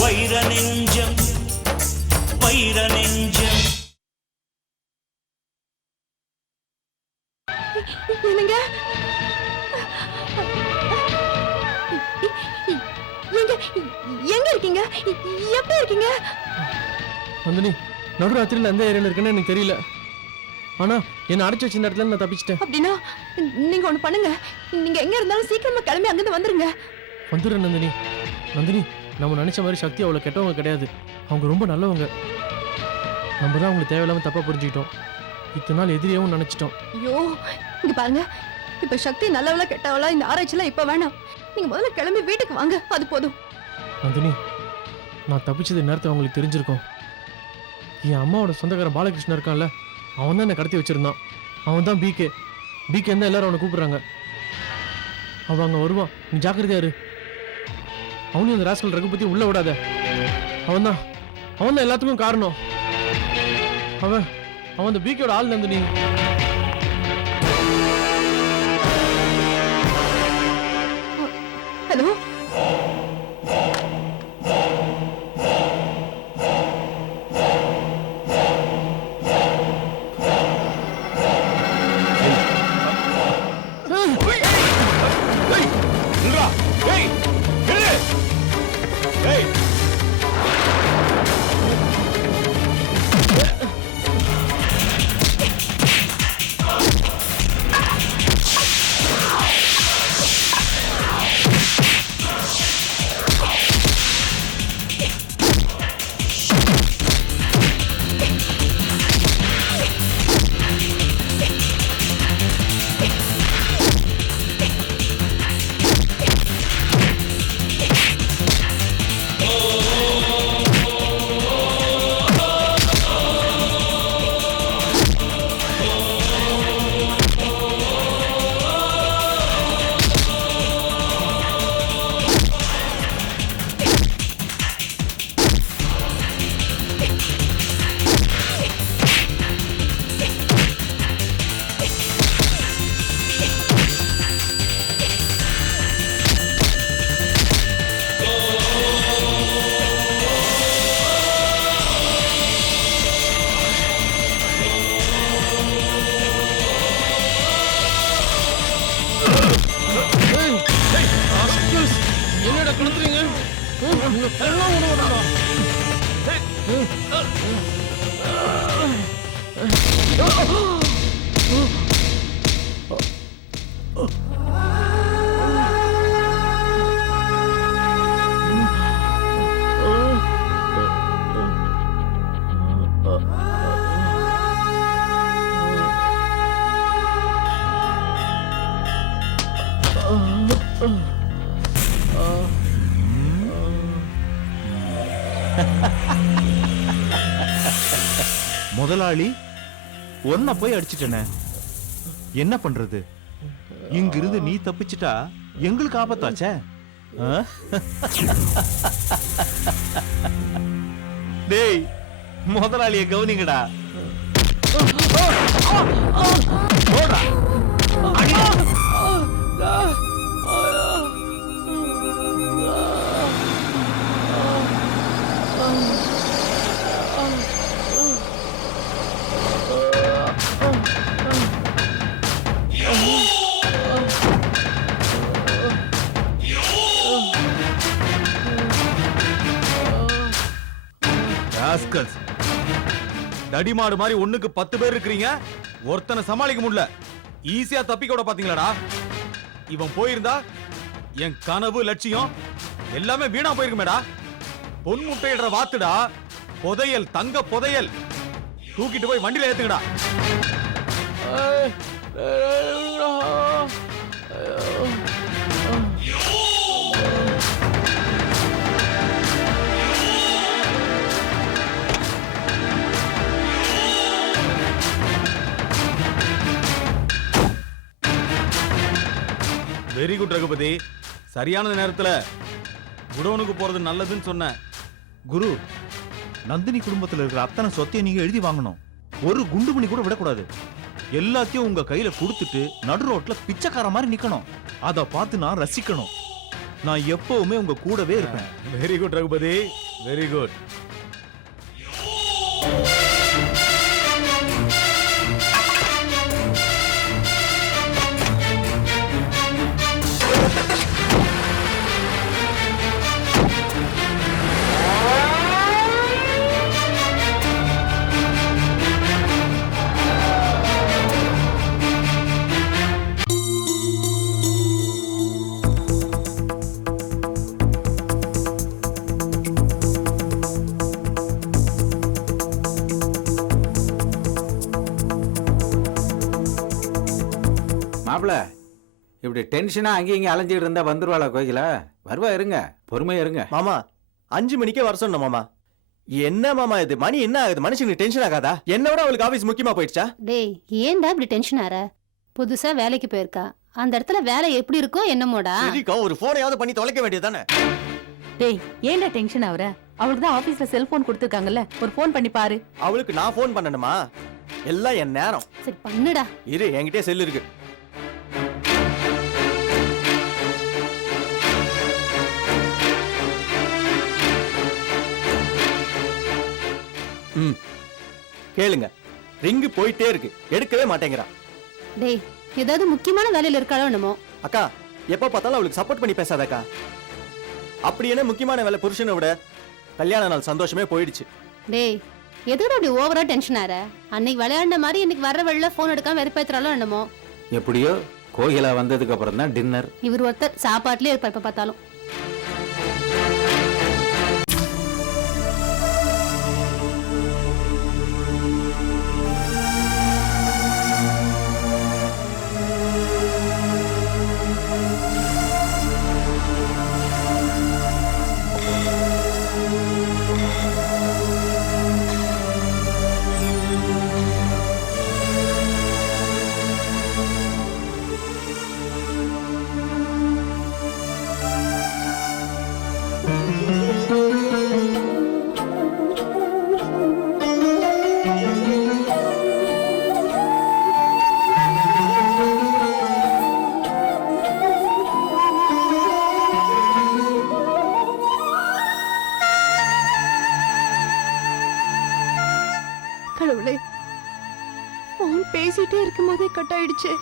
வைர நெஞ்சம் வைர நெஞ்சம். என்னங்க? எங்க எங்க இருக்கீங்க? எப்படி இருக்கீங்க? நந்தினி நடுராத்திரியில் எந்த ஏரியாவில் இருக்குன்னு எனக்கு தெரியல. ஆனா என்ன அடைச்சு வச்ச இடத்துல நான் தப்பிச்சிட்டேன். அப்படின்னா நீங்க ஒண்ணு பண்ணுங்க. நீங்க எங்க இருந்தாலும் சீக்கிரமா கிளம்பி அங்கிருந்து வந்துருங்க. வந்துடுறேன் நந்தினி. நந்தினி நம்ம நினைச்ச மாதிரி சக்தி அவ்வளோ கெட்டவங்க கிடையாது. அவங்க ரொம்ப நல்லவங்க. நம்ம தான் அவங்களுக்கு தேவையில்லாம தப்பா புரிஞ்சுக்கிட்டோம். இத்தனை நாள் எதிரியாவும் நினைச்சிட்டோம். ஐயோ இங்க பாருங்க. இப்ப சக்தி நல்லவளா கெட்டவளா இந்த ஆராய்ச்சிலாம் இப்ப வேணாம். நீங்க முதல்ல கிளம்பி வீட்டுக்கு வாங்க. அது போதும். நந்தினி நான் தப்பிச்சது நேரத்தை அவங்களுக்கு தெரிஞ்சிருக்கும். என் அம்மாவோட சொந்தக்காரன் பாலகிருஷ்ணன் இருக்கான்ல அவன் தான் என்னை கடத்தி வச்சிருந்தான். அவன் தான் பிகே பிகே தான் எல்லாரும் அவனை கூப்பிட்றாங்க. அவன் அங்கே வருவான். நீ ஜாக்கிரதையாரு அவனையும் அந்த ராஸ்கல் ரகுபதி உள்ள விடாத. அவன் தான். அவன் தான் எல்லாத்துக்கும் காரணம். அவன் அவன் அந்த பிகேயோட ஆள் நந்தினி முதலாளி ஒன்ன போய் அடிச்சிட்டன. என்ன பண்றது? இங்கிருந்து நீ தப்பிச்சிட்டா எங்களுக்கு ஆபத்தாச்சே? டேய் முதலாளிய கவனிங்கடா. அடிமாடு மாதிரி ஒண்ணுக்கு பத்து பேர் இருக்கிறீங்க. ஒருத்தனை சமாளிக்க முடியல. ஈஸியா தப்பிக்க விட பாத்தீங்களாடா? இவன் போயிருந்தா என் கனவு லட்சியம் எல்லாமே வீணா போயிருக்குமேடா. பொன் முட்டையிடுற வாத்துடா. புதையல் தங்க புதையல். தூக்கிட்டு போய் வண்டியில ஏத்துக்கடா வெரி குட் ரகுபதி. சரியான நேரத்துல குடோனுக்கு போறது நல்லதுன்னு சொன்னேன் குரு நந்தினி குடும்பத்துல இருக்கிற அத்தனை சொத்தையும் நீங்க எழுதி வாங்கணும். ஒரு குண்டு மணி கூட விடக்கூடாது. எல்லாத்தையும் உங்க கையில கொடுத்துட்டு நடு ரோட்ல பிச்சைக்கார மாதிரி நிக்கணும். அத பார்த்து நான் ரசிக்கணும். நான் எப்பவுமே உங்க கூடவே இருப்பேன். Very good Raghupathi very good. மாப்பிள. இப்படி டென்ஷனா அங்கேயும் இங்கே அலைஞ்சிட்டு இருந்தா வந்துருவாளா கோகில வருவா இருங்க. பொறுமையா இருங்க. மாமா அஞ்சு மணிக்கே வர சொன்ன மாமா. என்ன மாமா இது? மணி என்ன ஆகுது? மனுஷனுக்கு டென்ஷன் ஆகாதா? என்ன விட அவளுக்கு ஆபீஸ் முக்கியமா போயிடுச்சா? டேய் ஏன்டா இப்படி டென்ஷன் ஆற? புதுசா வேலைக்கு போயிருக்கா. அந்த இடத்துல வேலை எப்படி இருக்கோ என்னமோடா. சரிக்கா ஒரு போனையாவது பண்ணி தொலைக்க வேண்டியதானே டேய் ஏன்டா டென்ஷன் ஆகுற அவளுக்கு தான் ஆபீஸ்ல செல்போன் கொடுத்துருக்காங்கல்ல. ஒரு ஃபோன் பண்ணி பாரு. அவளுக்கு நான் ஃபோன் பண்ணணுமா? எல்லாம் என் நேரம். சரி பண்ணுடா. இரு என்கிட்டயே செல் இருக்கு. கேளுங்க. ரிங்கு போயிட்டே இருக்கு. எடுக்கவே மாட்டேங்கிறா டேய் ஏதாவது முக்கியமான வேலையில இருக்காளோ என்னமோ? அக்கா எப்ப பார்த்தாலும் அவளுக்கு சப்போர்ட் பண்ணி பேசாதக்கா. அப்படி என்ன முக்கியமான வேலை புருஷனை விட கல்யாண நாள் சந்தோஷமே போயிடுச்சு. டேய் எதுக்கு அப்படி ஓவரா டென்ஷன் ஆற அன்னைக்கு விளையாண்ட மாதிரி இன்னைக்கு வர வெளில போன் எடுக்காம வெறுப்பேத்துறாளோ என்னமோ? எப்படியோ கோகிலா வந்ததுக்கு அப்புறம் தான் டின்னர் இவர் ஒருத்தர் சாப்பாட்டுலயே இருப்பா எப்ப பார்த்தாலும். கடவுளே. போன் பேசிட்டே இருக்கும் போதே கட் ஆயிடுச்சு.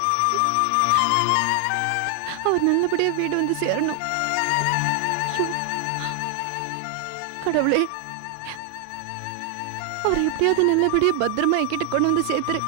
அவர் நல்லபடியா வீடு வந்து சேரணும். கடவுளே. அவர் எப்படியாவது நல்லபடியா பத்திரமா என்கிட்ட கொண்டு வந்து சேர்த்துரு.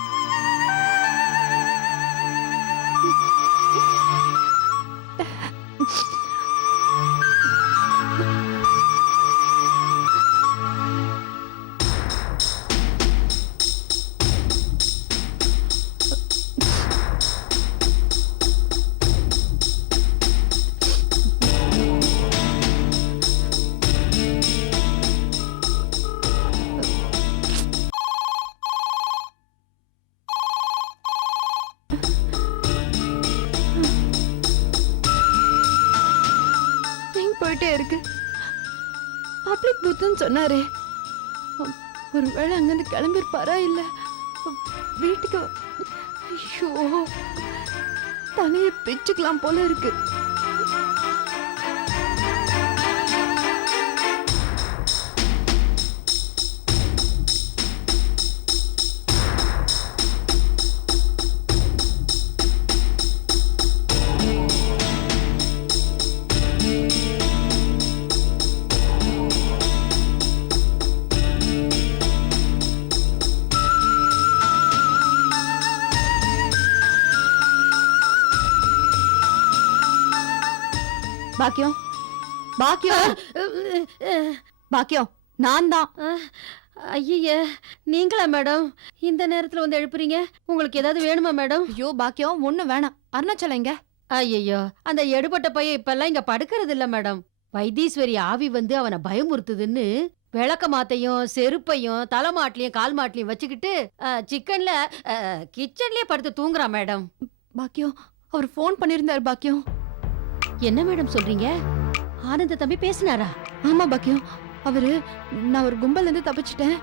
சொன்னாரே. ஒருவேளை அங்கிருந்து கிளம்பியிருப்பாரா இல்ல? வீட்டுக்கு ஐயோ தலையை பிச்சுக்கலாம் போல இருக்கு. பாக்கியம் பாக்கியம் பாக்கியம் நான் தான். ஐய நீங்களா மேடம்? இந்த நேரத்துல வந்து எழுப்புறீங்க? உங்களுக்கு ஏதாவது வேணுமா மேடம்? ஐயோ பாக்கியம் ஒண்ணு வேணாம். அருணாச்சலம் எங்க? ஐயோ அந்த எடுபட்ட பையன் இப்பெல்லாம் இங்க படுக்கிறது இல்ல மேடம். வைத்தீஸ்வரி ஆவி வந்து அவனை பயமுறுத்துதுன்னு விளக்க மாத்தையும் செருப்பையும் தலைமாட்லையும் கால் மாட்லையும் வச்சுக்கிட்டு சிக்கன்ல கிச்சன்லயே படுத்து தூங்குறான் மேடம். பாக்கியம் அவர் ஃபோன் பண்ணிருந்தாரு பாக்கியம் என்ன மேடம் சொல்றீங்க? ஆனந்த தம்பி பேசினாரா? ஆமா பாக்கியம். அவரு நான் ஒரு கும்பல்ல இருந்து தப்பிச்சிட்டேன்.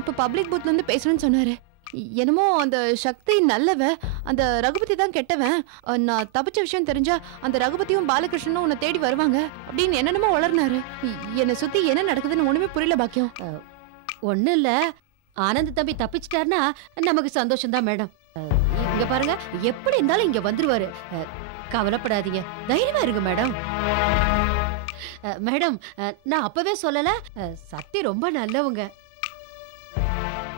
இப்ப பப்ளிக் பூத்ல இருந்து பேசுறேன்னு சொன்னாரு. என்னமோ அந்த சக்தி நல்லவ அந்த ரகுபதி தான் கெட்டவன். நான் தப்பிச்ச விஷயம் தெரிஞ்சா அந்த ரகுபதியும் பாலகிருஷ்ணனும் உன்னை தேடி வருவாங்க அப்படின்னு என்னென்னமோ வளர்னாரு என்னை சுத்தி என்ன நடக்குதுன்னு ஒண்ணுமே புரியல பாக்கியம். ஒண்ணும் இல்ல. ஆனந்த் தம்பி தப்பிச்சிட்டாருன்னா நமக்கு சந்தோஷம் தான் மேடம் இங்க பாருங்க எப்படி இருந்தாலும் இங்க வந்துருவாரு. கவலைப்படாதீங்க. தைரியமா இருங்க மேடம். மேடம் நான் அப்பவே சொல்லல. சக்தி ரொம்ப நல்லவங்க.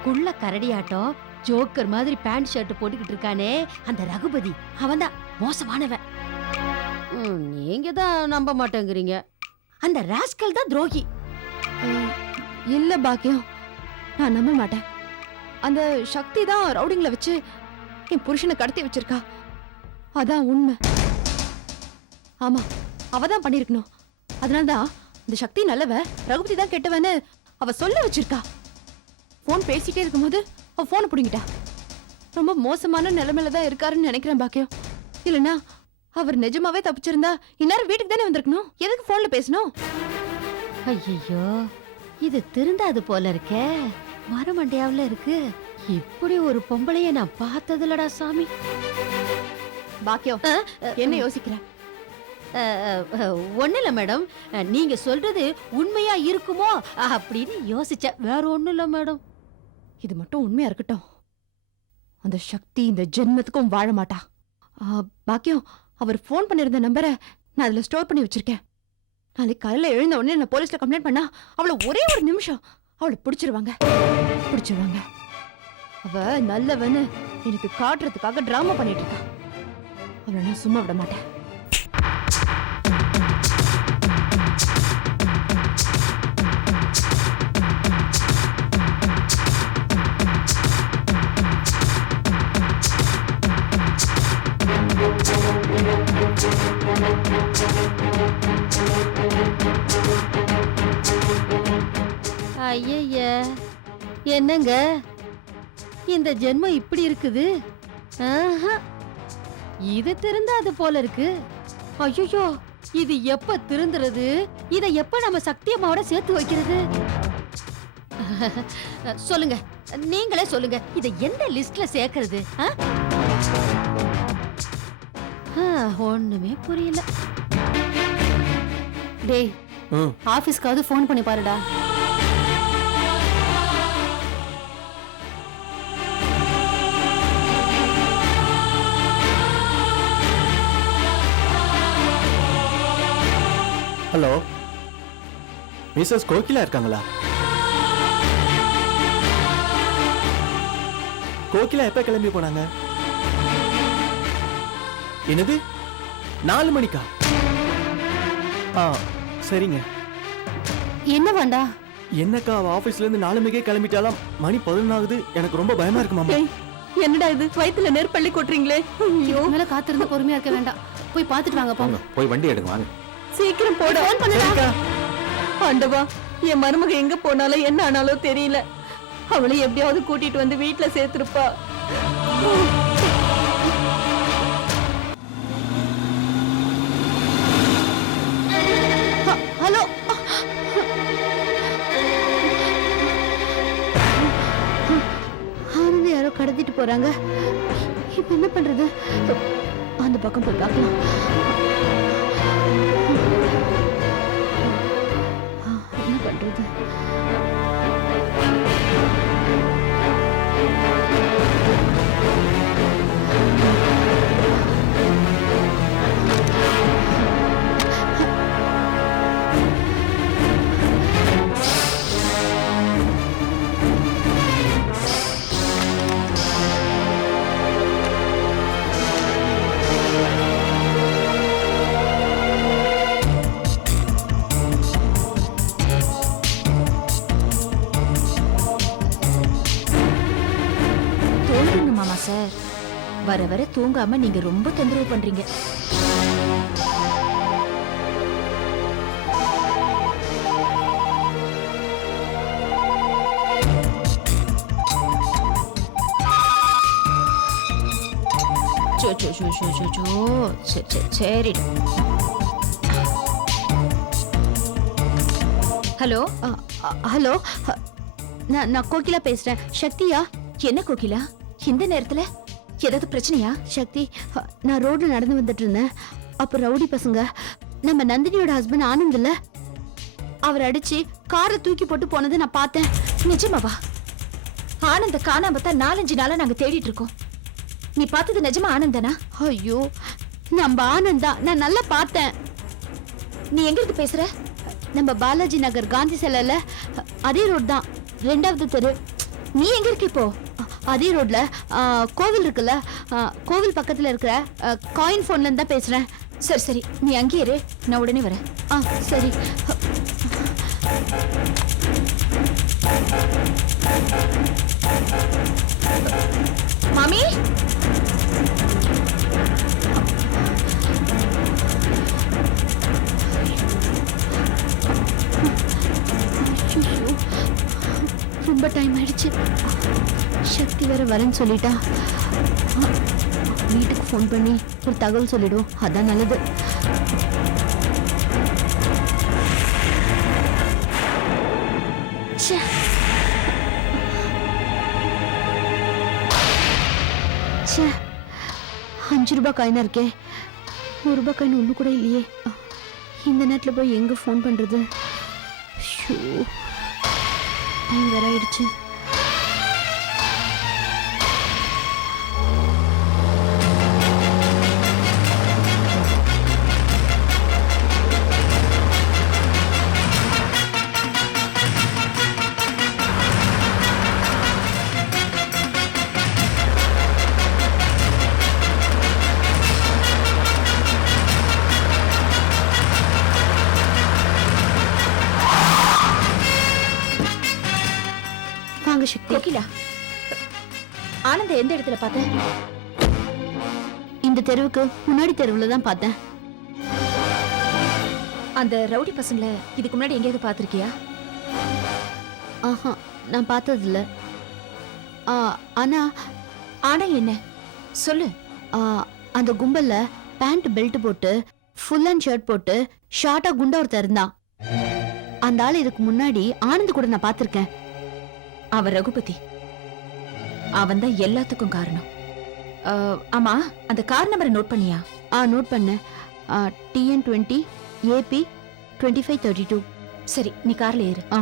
குள்ள கரடியாட்டம் ஜோக்கர் மாதிரி பேண்ட் ஷர்ட் போட்டுக்கிட்டு இருக்கானே. அந்த ரகுபதி அவன்தான் மோசமானவன். ம், நீங்க தான் நம்ப மாட்டேங்கிறீங்க. அந்த ராஸ்கல் தான் துரோகி. இல்ல பாக்கியம் நான் நம்ப மாட்டேன். அந்த சக்தி தான் ரவுடிங்ல வச்சு என் புருஷனை கடத்தி வச்சிருக்கா. அதான் உண்மை. ஆமா அவ தான் பண்ணிருக்கணும். அதனால தான் இந்த சக்தி நல்லவ ரகுபதி தான் கெட்டவன்னு அவ சொல்ல வச்சிருக்கா. ஃபோன் பேசிட்டே இருக்கும்போது அவ ஃபோனை பிடிங்கிட்டா. ரொம்ப மோசமான நிலைமையில தான் இருக்காருன்னு நினைக்கிறேன் பாக்கியம். இல்லனா அவர் நிஜமாவே தப்பிச்சிருந்தா இந்நேரம் வீட்டுக்கு தானே வந்திருக்கணும்? எதுக்கு ஃபோன்ல பேசணும்? ஐயோ இது திருந்தாது போல இருக்கே. மரமண்டையாவுல இருக்கு. இப்படி ஒரு பொம்பளைய நான் பார்த்ததில்லடா சாமி. பாக்கியம் என்ன யோசிக்கிற? ஒன்றும் இல்லை மேடம். நீங்கள் சொல்கிறது உண்மையாக இருக்குமோ அப்படின்னு யோசித்தேன் வேற ஒன்றும் இல்லை மேடம். இது மட்டும் உண்மையாக இருக்கட்டும். அந்த சக்தி இந்த ஜென்மத்துக்கும் வாழ மாட்டா. பாக்கியம் அவர் ஃபோன் பண்ணியிருந்த நம்பரை நான் அதில் ஸ்டோர் பண்ணி வச்சிருக்கேன். நாளைக்கு காலையில் எழுந்த உடனே நான் போலீஸில் கம்ப்ளைண்ட் பண்ணா அவளை ஒரே ஒரு நிமிஷம் அவளை பிடிச்சிருவாங்க. பிடிச்சிருவாங்க. அவ நல்லவன்னு எனக்கு காட்டுறதுக்காக ட்ராமா பண்ணிட்டு இருக்கா. அவளை நான் சும்மா விட மாட்டேன். ஐயய்ய என்னங்க? இந்த ஜென்மம் இப்படி இருக்குது? ஆஹா. இது திருந்தாது போல இருக்கு. ஐயோ இது எப்ப திருந்துறது? இத எப்ப நம்ம சக்தியம்மாவோட சேர்த்து வைக்கிறது? சொல்லுங்க நீங்களே சொல்லுங்க இதை எந்த லிஸ்ட்ல சேர்க்கறது ஆ, ஒண்ணுமே புரியல. டேய். ஆபீஸ்க்காவது ஃபோன் பண்ணி பாருடா. ஹலோ. மிஸ்ஸஸ் கோகிலா இருக்காங்களா? கோகிலா எப்ப கிளம்பி போனாங்க? என்னது? நாலு மணிக்கா? ஆ சரிங்க. என்ன வேண்டா? என்னக்கா அவ ஆபீஸ்ல இருந்து நாலு மணிக்கே கிளம்பிட்டாலாம் மணி பதினொன்று ஆகுது எனக்கு ரொம்ப பயமா இருக்கு மாமா. என்னடா இது? வயித்துல நெருப்பள்ளி கொட்டுறீங்களே? இதுக்கு மேல காத்திருந்து பொறுமையா இருக்க வேண்டாம். போய் பாத்துட்டு வாங்க போங்க. போய் வண்டி எடுங்க வாங்க. சீக்கிரம் போட. சரிக்கா. ஆண்டவா என் மருமக எங்க போனாலும் என்ன ஆனாலும் தெரியல. அவளை எப்படியாவது கூட்டிட்டு வந்து வீட்ல சேர்த்திருப்பா. ஹலோ. ஆனந்த் யாரோ கடத்திட்டு போறாங்க. இப்ப என்ன பண்றது? அந்த பக்கம் போய் பார்க்கலாம். ஆ, என்ன பண்றது? வர வர தூங்காம நீங்க ரொம்ப தொந்தரவு பண்றீங்க. சோ, சோ, சோ, சோ, சோ, சோ. சரி, சரிடா. ஹலோ ஹலோ நான் நான் கோகிலா பேசுறேன். சக்தியா? என்ன கோகிலா? இந்த நேரத்துல? ஏதாவது பிரச்சனையா? சக்தி நான் ரோட்ல நடந்து வந்துட்டு இருந்தேன் அப்ப ரவுடி பசங்க நம்ம நந்தினியோட ஹஸ்பண்ட் ஆனந்த் இல்ல? அவர் அடிச்சு காரை தூக்கி போட்டு போனதை நான் பார்த்தேன். நிஜமாவா? ஆனந்த காணாம தான் நாலஞ்சு நாளா நாங்க தேடிட்டு இருக்கோம். நீ பார்த்தது நிஜமா ஆனந்தனா? ஐயோ நம்ம ஆனந்தா நான் நல்லா பார்த்தேன். நீ எங்க இருந்து பேசுற? நம்ம பாலாஜி நகர் காந்தி சிலைல. அதே ரோட் தான். ரெண்டாவது தெரு. நீ எங்க இருக்க இப்போ? அதே ரோட்ல அ, கோவில் இருக்குல்ல கோவில் பக்கத்துல இருக்கிற காயின் ஃபோன்ல இருந்து தான் பேசுறேன். சரி சரி. நீ அங்கேயே இரு. நான் உடனே வரேன். ஆ சரி. மாமி? ரொம்ப டைம் ஆயிடுச்சு. சக்தி வேற வரேன்னு சொல்லிட்டா. வீட்டுக்கு ஃபோன் பண்ணி ஒரு தகவல் சொல்லிடுவோம் அதான் நல்லது. ச்சே. ச்சே. அஞ்சு ரூபாய் காயினா இருக்கே. ஒரு ரூபாய் காயின் ஒன்று கூட இல்லையே. இந்த நேரத்தில் போய் எங்கே ஃபோன் பண்ணுறது ஷூ டைம் வேற ஆயிடுச்சு. எந்த இடத்துல பார்த்த இந்த தெருவுக்கு முன்னாடி தெருவில் தான் பார்த்தேன். அந்த ரவுடி பசங்கள இதுக்கு முன்னாடி எங்கேயாவது பார்த்துருக்கியா? ஆஹா நான் பார்த்ததில்ல. ஆ, ஆனா ஆனா என்ன? சொல்லு. ஆ, அந்த கும்பல்ல பேண்ட் பெல்ட் போட்டு ஃபுல் அண்ட் ஷர்ட் போட்டு ஷார்ட்டா குண்டா ஒருத்தர் இருந்தான். அந்த ஆள் இதுக்கு முன்னாடி ஆனந்த் கூட நான் பார்த்திருக்கேன். அவன் ரகுபதி. அவன் தான் எல்லாத்துக்கும் காரணம். ஆமா அந்த கார் நம்பரை நோட் பண்ணியா? ஆ நோட் பண்ணேன். TN twenty AB twenty five thirty two சரி நீ கார்ல ஏறு. ஆ.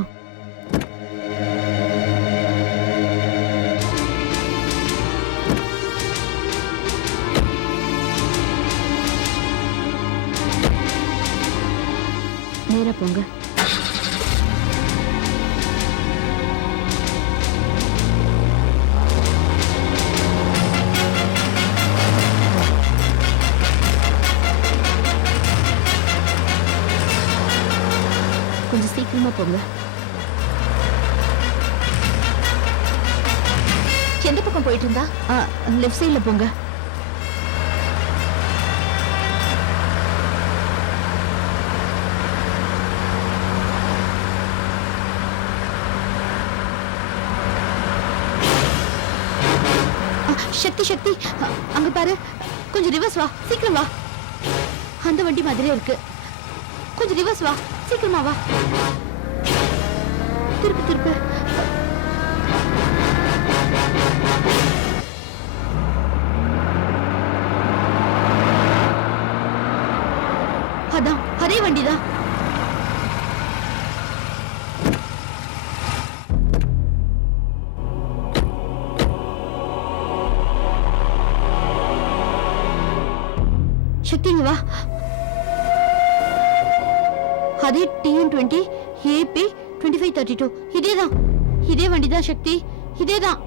நேரா போங்க. லெஃப்ட் சைடுல போங்க. சக்தி சக்தி. அங்க பாரு. கொஞ்சம் ரிவர்ஸ் வா. சீக்கிரம் வா. அந்த வண்டி மாதிரியே இருக்கு. கொஞ்சம் ரிவர்ஸ் வா. சீக்கிரமா வா. திருப்பு திருப்பு அதான் அதே வண்டிதான். சக்திங்க வா. அதே TN twenty AB twenty five thirty two இதே தான் இதே வண்டி தான் சக்தி. இதே தான்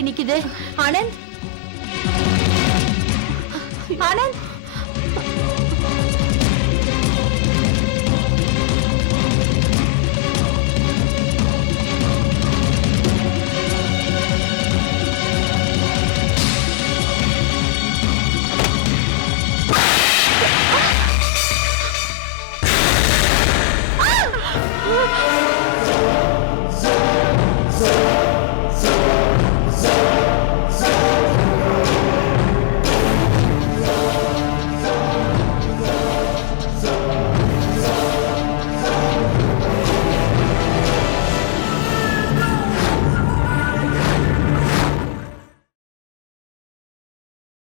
ஆக்சிடென்ட் நிக்குது. ஆனந்த். ஆனந்த்.